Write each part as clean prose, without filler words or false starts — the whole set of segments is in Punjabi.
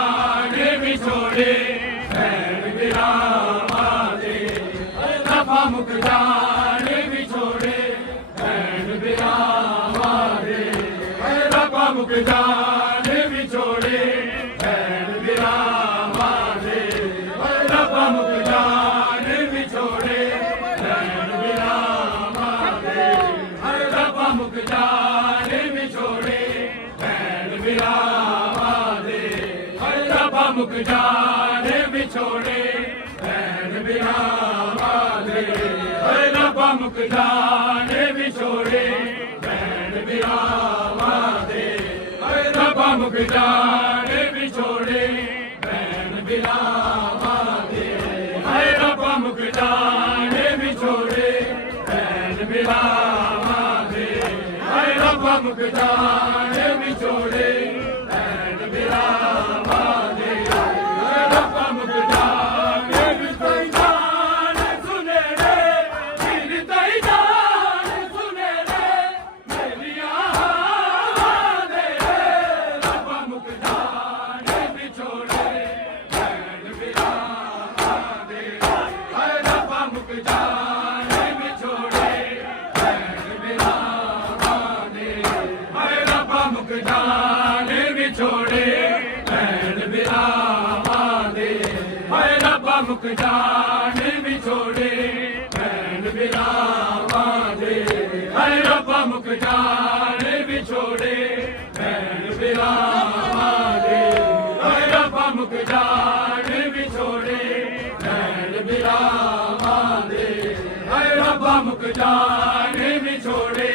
ਮੁਕ ਜਾਣੇ ਵਿਛੋੜੇ ਭੈਣ ਵਿਰਾਵਾਂ ਦੇ ਓਏ ਰੱਬਾ ਮੁਕ ਜਾਣੇ ਵਿਛੋੜੇ ਭੈਣ ਵਿਰਾਵਾਂ ਦੇ ਓਏ ਰੱਬਾ ਮੁਕ ਜਾਣੇ ਵਿਛੋੜੇ ਭੈਣ ਵਿਰਾਵਾਂ ਦੇ ਓਏ ਰੱਬਾ ਮੁਕ ਜਾਣੇ ਵਿਛੋੜੇ ਭੈਣ ਵਿਰਾਵਾਂ ਦੇ ਓਏ ਰੱਬਾ ਮੁਕ ਜਾਣੇ ਵਿਛੋੜੇ ਭੈਣ ਵਿਰਾਵਾਂ ਦੇ ਰੱਬਾ ਮੁਕ ਜਾਣੇ ਵਿਛੋੜੇ ਜਾਨ ਸੁਨੇ ਰੇ ਵੀਰ ਤਾਈ ਜਾਨ ਸੁਨੇ ਰੇ ਮੇਰੀਆਂ ਹਾਵਾਂ ਦੇ ਰੱਬਾ ਮੁਕ ਜਾਣੇ ਵਿਛੋੜੇ ਭੈਣ ਵਿਰਾਵਾਂ ਦੇ ਹਾਏ ਰੱਬਾ ਮੁਕ ਜਾਣੇ ਵਿਛੋੜੇ ਭੈਣ ਵਿਰਾਵਾਂ ਦੇ ਹਾਏ ਰੱਬਾ ਮੁਕ ਜਾਣੇ ਵਿਛੋੜੇ ਭੈਣ ਵਿਰਾਵਾਂ ਦੇ ਹਾਏ ਰੱਬਾ ਮੁਕ ਜਾਣੇ ਵਿਛੋੜੇ ਭੈਣ ਵਿਰਾਵਾਂ ਦੇ ਹਾਏ ਰੱਬਾ ਮੁਕ ਜਾਣੇ ਵਿਛੋੜੇ ਭੈਣ ਵਿਰਾਵਾਂ ਦੇ ਹਾਏ ਰੱਬਾ ਮੁਕ ਜਾਣੇ ਵਿਛੋੜੇ ਭੈਣ ਵਿਰਾਵਾਂ ਦੇ ਹਾਏ ਰੱਬਾ ਮੁਕ ਜਾਣੇ ਵਿਛੋੜੇ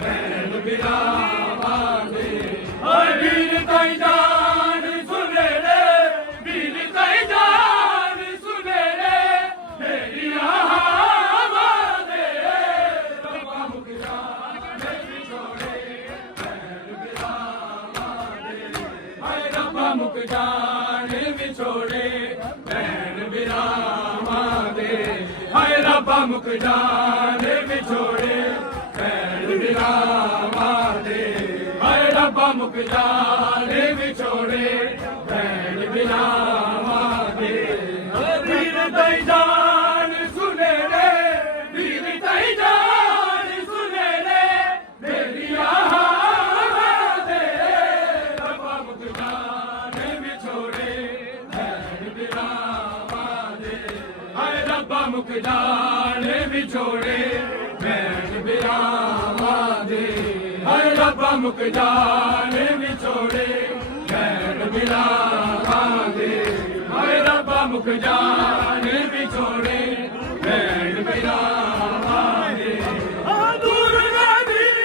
ਭੈਣ ਵਿਰਾਵਾਂ ਦੇ ਓਏ ਵੀਰ ਤਾਈ ਜਾਨ ਸੁਨੇ ਰੇ ਵੀਰ ਤਾਈ ਜਾਨ ਸੁਨੇ ਰੇ ਮੇਰੀਆਂ ਹਾਵਾਂ ਦੇ ਰੱਬਾ ਮੁਕ ਜਾਣੇ ਵਿਛੋੜੇ ਭੈਣ ਵਿਰਾਵਾਂ ਦੇ ਹਾਏ ਰੱਬਾ ਮੁਕ ਜਾਣੇ ਵਿਛੋੜੇ ਭੈਣ ਵਿਰਾਵਾਂ ਦੇ ਹਾਏ ਰੱਬਾ ਮੁਕ ਜਾਣੇ ਵਿਛੋੜੇ ਭੈਣ ਵਿਰਾਵਾਂ ਦੇ ਹਾਏ ਰੱਬਾ ਮੁਕ ਜਾਣੇ ਵਿਛੋੜੇ ਭੈਣ ਵਿਰਾਵਾਂ ਦੇ ਵੀਰ ਤਾਈ ਜਾਨ ਸੁਨੇ ਰੇ ਵੀਰ ਤਾਈ ਜਾਨ ਸੁਨੇ ਰੇ ਮੇਰੀਆਂ ਹਾਵਾਂ ਦੇ ਰੱਬਾ ਮੁਕ ਜਾਣੇ ਵਿਛੋੜੇ ਭੈਣ ਵਿਰਾਵਾਂ ਦੇ ਹਾਏ ਰੱਬਾ ਮੁਕ ਜਾਣੇ ਵਿਛੋੜੇ ਭੈਣ ਵਿਰਾਵਾਂ ਦੇ ਹਾਏ ਰੱਬਾ ਮੁਕ ਜਾਣੇ ਵਿਛੋੜੇ ਭੈਣ ਵਿਰਾਵਾਂ ਦੇ ਹਾਏ ਰੱਬਾ ਮੁਕ ਜਾਣੇ ਵਿਛੋੜੇ ਭੈਣ ਵਿਰਾਵਾਂ ਦੇ ਦੂਰ ਨਾ ਵੀਰ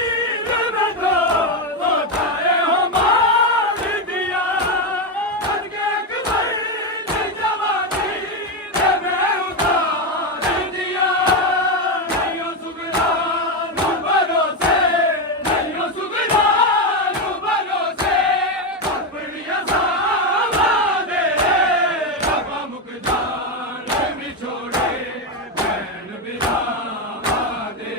ਬੈਠੋ ਸੋਚਾਏ ਹੋ ਮਾਰ ਦਿਆ ਅਦਕੇ ਕਬਰ ਤੇ ਜਵਾਨੀ ਤੇ ਮੈਂ ਉਤਾਰ ਦਿਆ ਨਹੀਂ ਸੁਗਰਾ ਨੂੰ ਭਰੋਸੇ ਨਹੀਂ ਸੁਗਰਾ ਨੂੰ ਭਰੋਸੇ ਆਪਣੀਆਂ ਸਾਵਾਂ ਦੇ ਰੱਬਾ ਮੁਕ ਜਾਣੇ ਵਿਛੋੜੇ ਭੈਣ ਵਿਰਾਵਾਂ ਦੇ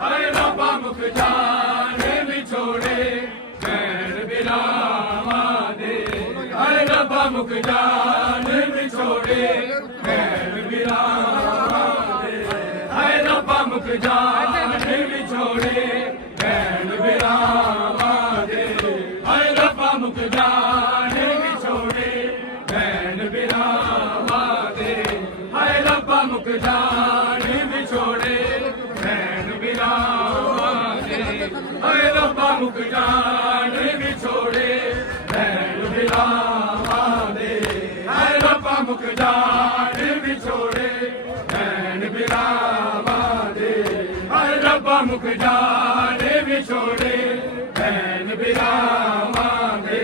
ਹਾਏ ਰੱਬਾ ਮੁਕ ਜਾਣੇ ਵਿਛੋੜੇ ਭੈਣ ਵਿਰਾਵਾਂ ਦੇ ਹਾਏ ਰੱਬਾ ਮੁਕ ਜਾਣੇ ਵਿਛੋੜੇ ਭੈਣ ਵਿਰਾਵਾਂ ਦੇ ਹਾਏ ਰੱਬਾ ਮੁਕ ਜਾਣੇ ਵਿਛੋੜੇ ਭੈਣ ਵਿਰਾਵਾਂ ਦੇ ਹਾਏ ਰੱਬਾ ਮੁਕ ਜਾਣੇ ਵਿਛੋੜੇ ਭੈਣ ਰੱਬਾ ਮੁਖ ਜਾਣੇ ਵਿਛੋੜੇ ਭੈਣ ਬਿਲਾਵਾਂਗੇ ਹਾਏ ਰੱਬਾ ਮੁਖ ਜਾਣੇ ਵਿਛੋੜੇ ਭੈਣ ਬਿਲਾਵਾਂਗੇ ਹਾਏ ਰੱਬਾ ਮੁਖ ਜਾਣੇ ਵਿਛੋੜੇ ਭੈਣ ਬਿਲਾਵਾਂਗੇ ਹਾਏ ਰੱਬਾ ਮੁਖ ਜਾਣੇ ਵਿਛੋੜੇ ਭੈਣ ਬਿਲਾਵਾਂਗੇ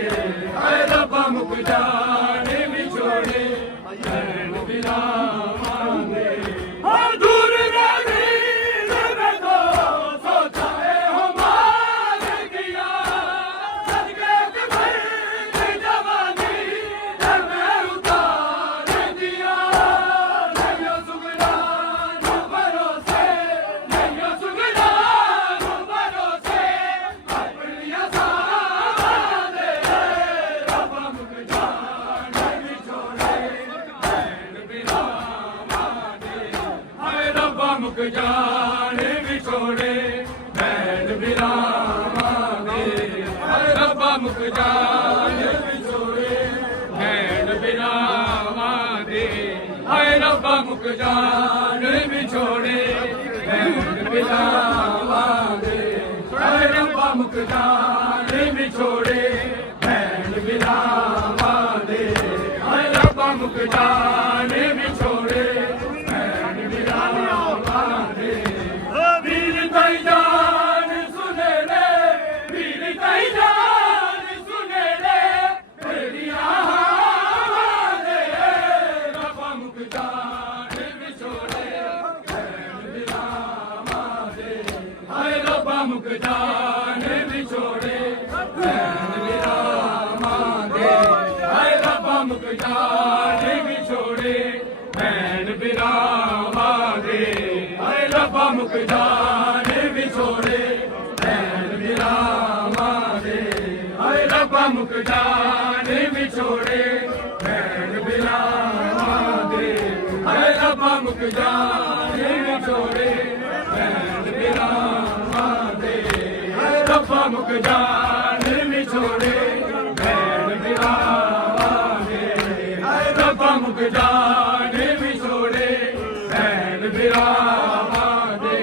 ਹਾਏ ਰੱਬਾ ਮੁਖ ਜਾਣੇ ਵਿਛੋੜੇ ਭੈਣ ਬਿਲਾਵਾਂਗੇ ਹਾਂ ਦੂਰ ਰਹੀ ਰਵੇ ਤੋ ਸੋਚਾਏ ਹਮਾਰ ਗਿਆ ਸਦਕੇ ਕੇ ਭਈ ਜਵਾਨੀ ਮੈਂ ਉਤਾਰ ਦਿਆ ਨਯੋ ਸੁਗਰਾ ਨੂੰ ਭਰੋਸੇ ਨਯੋ ਸੁਗਰਾ ਨੂੰ ਭਰੋਸੇ ਆਪਣੀਆਂ ਸਾਵਾਂ ਦੇ ਰੱਬਾ ਮੁਖ ਜਾਣੇ ਵਿਛੋੜੇ ਭੈਣ ਬਿਲਾਵਾਂਗੇ ਹਾਏ ਰੱਬਾ ਮੁਖ ਜਾਣੇ ਵਿਛੋੜੇ ਭੈਣ ਬਿਲਾਵਾਂਗੇ ਹਾਏ ਰੱਬਾ ਮੁਖ ਜਾਣੇ ਵਿਛੋੜੇ ਭੈਣ ਬਿਲਾਵਾਂਗੇ ਹਾਏ ਰੱਬਾ ਮੁਖ ਜਾਣੇ ਵਿਛੋੜੇ ਭੈਣ ਬਿਲਾਵਾਂਗੇ ਹਾਏ ਰੱਬਾ ਮੁਖ ਜਾਣੇ ਵਿਛੋੜੇ ਭੈਣ ਬਿਲਾਵਾਂਗੇ ਹਾਏ ਰੱਬਾ ਮੁਖ ਜਾਣੇ ਵਿਛੋੜੇ ਭੈਣ ਬਿਲਾਵਾਂਗੇ ਵੀਰ ਤਾਈ ਜਾਨ ਸੁਨੇੜੇ ਵੀਰ ਤਾਈ ਜਾਨ ਸੁਨੇੜੇ ਤੇਰੀਆਂ ਹਾਵਾਂ ਦੇ ਰੱਬਾ ਮੁਖ ਜਾਣੇ ਵਿਛੋੜੇ ਭੈਣ ਬਿਲਾਵਾਂਗੇ ਹਾਏ ਰੱਬਾ ਮੁਖ ਜਾਣੇ ਵਿਛੋੜੇ ਭੈਣ ਬਿਲਾਵਾਂਗੇ ਹਾਏ ਰੱਬਾ ਮੁਖ ਜਾਣੇ ਵਿਛੋੜੇ ਭੈਣ ਬਿਲਾਵਾਂਗੇ ਹਾਏ ਰੱਬਾ ਮੁਖ ਜਾਣੇ ਵਿਛੋੜੇ ਭੈਣ ਬਿਲਾਵਾਂਗੇ ਹਾਏ ਰੱਬਾ ਮੁਖ ਜਾਣੇ ਵਿਛੋੜੇ ਭੈਣ ਬਿਲਾਵਾਂਗੇ ਹਾਏ ਰੱਬਾ ਮੁਖ ਜਾਣੇ ਵਿਛੋੜੇ ਭੈਣ ਬਿਲਾਵਾਂਗੇ ਹਾਏ ਰੱਬਾ ਮੁਖ ਜਾਣੇ ਵਿਛੋੜੇ ਭੈਣ ਬਿਲਾਵਾਂਗੇ ਹਾਏ ਰੱਬਾ ਮੁਖ ਜਾਣੇ ਵਿਛੋੜੇ ਭੈਣ ਬਿਲਾਵਾਂਗੇ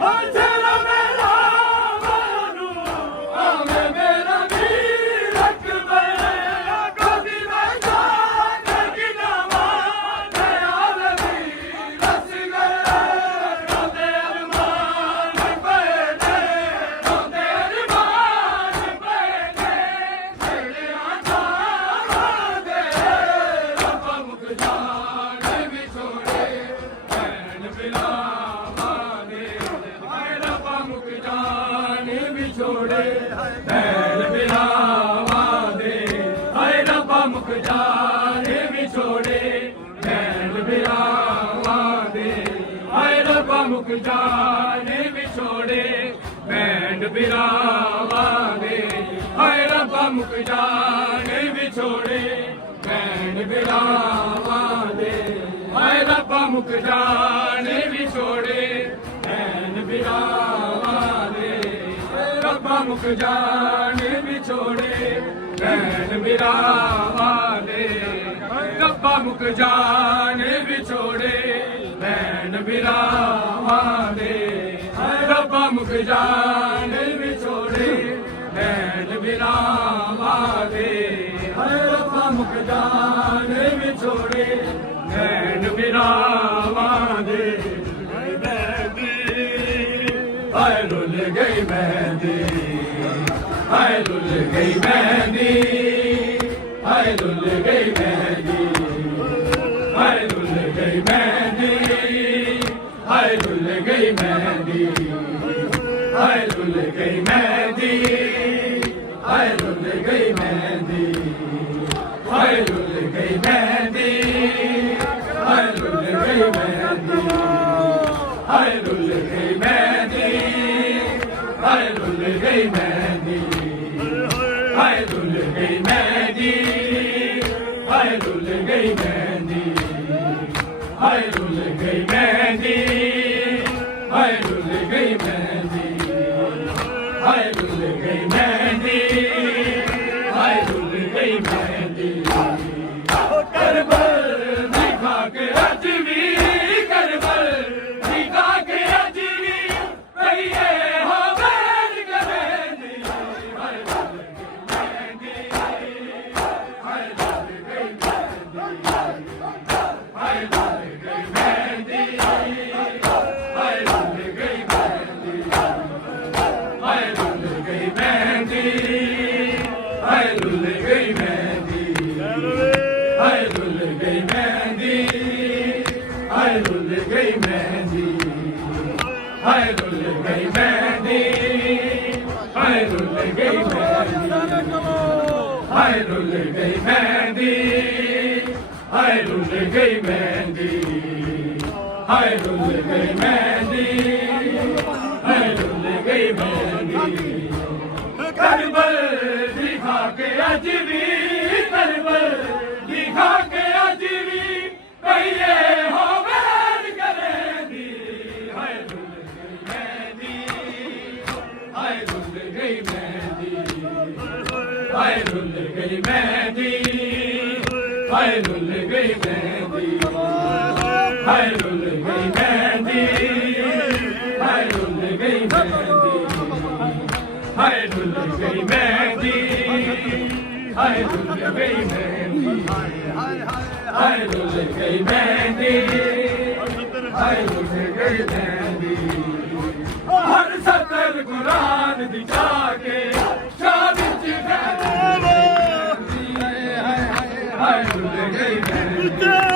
ਓ ਤੇਰਾ ਮੇਰਾ ਮਨੂ ਆਵੇਂ ਮੇਰਾ ਵੀਰ ਅਕਬਰ ਕਦੀ ਮੈਂ ਜਾਣ ਗਿਨਾਵਾ ਦਇਆਲ ਵੀਰ ਅਸਗਰ ਰੋਂਦੇ ਅਰਮਾਨ ਪਏ ਨੇ ਰੋਂਦੇ ਅਰਮਾਨ ਪਏ ਨੇ ਛੇੜਿਆਂ ਜਾਵਾਂ ਦੇ ਰੱਬਾ ਮੁਖ ਜਾਣੇ ਵਿਛੋੜੇ ਭੈਣ ਬਿਲਾਵਾਂਗੇ ਹਾਏ ਰੱਬਾ ਮੁਖ ਜਾਣੇ ਵਿਛੋੜੇ ਭੈਣ ਬਿਲਾਵਾਂਗੇ ਹਾਏ ਰੱਬਾ ਮੁਖ ਜਾਣੇ ਵਿਛੋੜੇ ਭੈਣ ਬਿਲਾਵਾਂਗੇ ਹਾਏ ਰੱਬਾ ਮੁਖ ਜਾਣੇ ਵਿਛੋੜੇ ਭੈਣ ਬਿਲਾਵਾਂਗੇ ਹਾਏ ਰੱਬਾ ਮੁਖ ਜਾਣੇ ਵਿਛੋੜੇ ਭੈਣ ਬਿਲਾਵਾਂਗੇ ਹਾਏ ਰੱਬਾ ਮੁਖ ਜਾਣੇ ਵਿਛੋੜੇ ਭੈਣ ਬਿਲਾਵਾਂਗੇ ਰੱਬਾ ਮੁਖ ਜਾਣੇ ਵਿਛੋੜੇ ਭੈਣ ਬਿਲਾਵਾਂਗੇ ਰੱਬਾ ਮੁਖ ਜਾਣੇ ਵਿਛੋੜੇ ਭੈਣ ਬਿਲਾਵਾਂਗੇ ਹਾਏ ਰੱਬਾ ਮੁਖ ਜਾਣੇ ਵਿਛੋੜੇ ਭੈਣ ਬਿਲਾਵਾਂਗੇ ਹਾਏ ਰੱਬਾ ਮੁਖ ਜਾਣੇ ਵਿਛੋੜੇ ਭੈਣ ਬਿਲਾਵਾਂਗੇ ਹਾਏ ਰੁੱਲ ਗਈ ਮਹਿੰਦੀ ਹਾਏ ਰੁੱਲ ਗਈ ਮਹਿੰਦੀ ਹਾਏ ਰੁੱਲ ਗਈ ਮਹਿੰਦੀ ਹਾਏ ਰੁੱਲ ਗਈ ਮਹਿੰਦੀ ਹਾਏ ਰੁੱਲ ਗਈ ਮਹਿੰਦੀ ਹਾਏ ਰੁੱਲ ਗਈ ਮਹਿੰਦੀ ਹਾਏ ਰੁੱਲ ਗਈ ਮਹਿੰਦੀ ਹਾਏ ਰੁੱਲ ਗਈ ਮਹਿੰਦੀ ਹਾਏ ਰੁੱਲ ਗਈ ਮਹਿੰਦੀ ਹਾਏ ਰੁੱਲ ਗਈ ਮਹਿੰਦੀ ਹਾਏ ਰੁੱਲ ਗਈ ਮਹਿੰਦੀ ਹਾਏ ਰੁੱਲ ਗਈ ਮਹਿੰਦੀ ਹਾਏ ਰੁੱਲ ਗਈ ਮਹਿੰਦੀ ਹਾਏ ਰੁੱਲ ਗਈ ਮਹਿੰਦੀ ਹਾਏ ਰੁੱਲ ਗਈ ਮਹਿੰਦੀ ਹਾਏ ਰੁੱਲ ਗਈ ਮਹਿੰਦੀ ਹਾਏ ਰੁੱਲ ਗਈ ਮਹਿੰਦੀ ਕਰਬਲ ਦੀ ਖਾਕ ਅੱਜ ਵੀ ਹਾਏ ਰੁੱਲ ਗਈ ਮਹਿੰਦੀ ਹਾਏ ਰੁੱਲ ਗਈ ਮਹਿੰਦੀ ਹਾਏ ਰੁੱਲ ਗਈ ਮਹਿੰਦੀ ਹਾਏ ਰੁੱਲ ਗਈ ਮਹਿੰਦੀ ਹਾਏ ਰੁੱਲ ਗਈ ਮਹਿੰਦੀ ਹਾਏ ਰੁੱਲ ਗਈ ਮਹਿੰਦੀ ਹਾਏ ਰੁੱਲ ਗਈ ਮਹਿੰਦੀ ਹਾਏ ਰੁੱਲ ਗਈ ਮਹਿੰਦੀ ਕਰਬਲ ਦਿਖਾ ਕੇ ਅੱਜ ਵੀ ਕਰਬਲ ਦਿਖਾ ਕੇ ਅੱਜ ਵੀ ਕਹੀਏ ਹੋਵੇਰ ਕਰੇਂਦੀ ਹਾਏ ਰੁੱਲ ਗਈ ਮਹਿੰਦੀ ਹਾਏ ਰੁੱਲ ਗਈ ਮਹਿੰਦੀ ਹਾਏ ਰੁੱਲ ਗਈ ਮਹਿੰਦੀ ਹਾਏ ਰੁੱਲ ਗਈ ਮਹਿੰਦੀ ਹਾਏ ਰੁੱਲ ਗਈ ਮਹਿੰਦੀ ਹਾਏ ਰੁੱਲ ਗਈ ਮਹਿੰਦੀ ਹਾਏ ਰੁੱਲ ਗਈ ਮਹਿੰਦੀ ਹਾਏ ਰੁੱਲ ਗਈ ਮਹਿੰਦੀ ਹਾਏ ਰੁੱਲ ਗਈ ਮਹਿੰਦੀ ਹਾਏ ਰੁੱਲ ਗਈ ਮਹਿੰਦੀ ਹਰ ਸਤਰ ਕੁਰਾਨ ਦੀ ਜਾ ਕੇ ਸ਼ਾਹ ਵਿੱਚ ਹਾਏ ਰੁੱਲ ਗਈ ਮਹਿੰਦੀ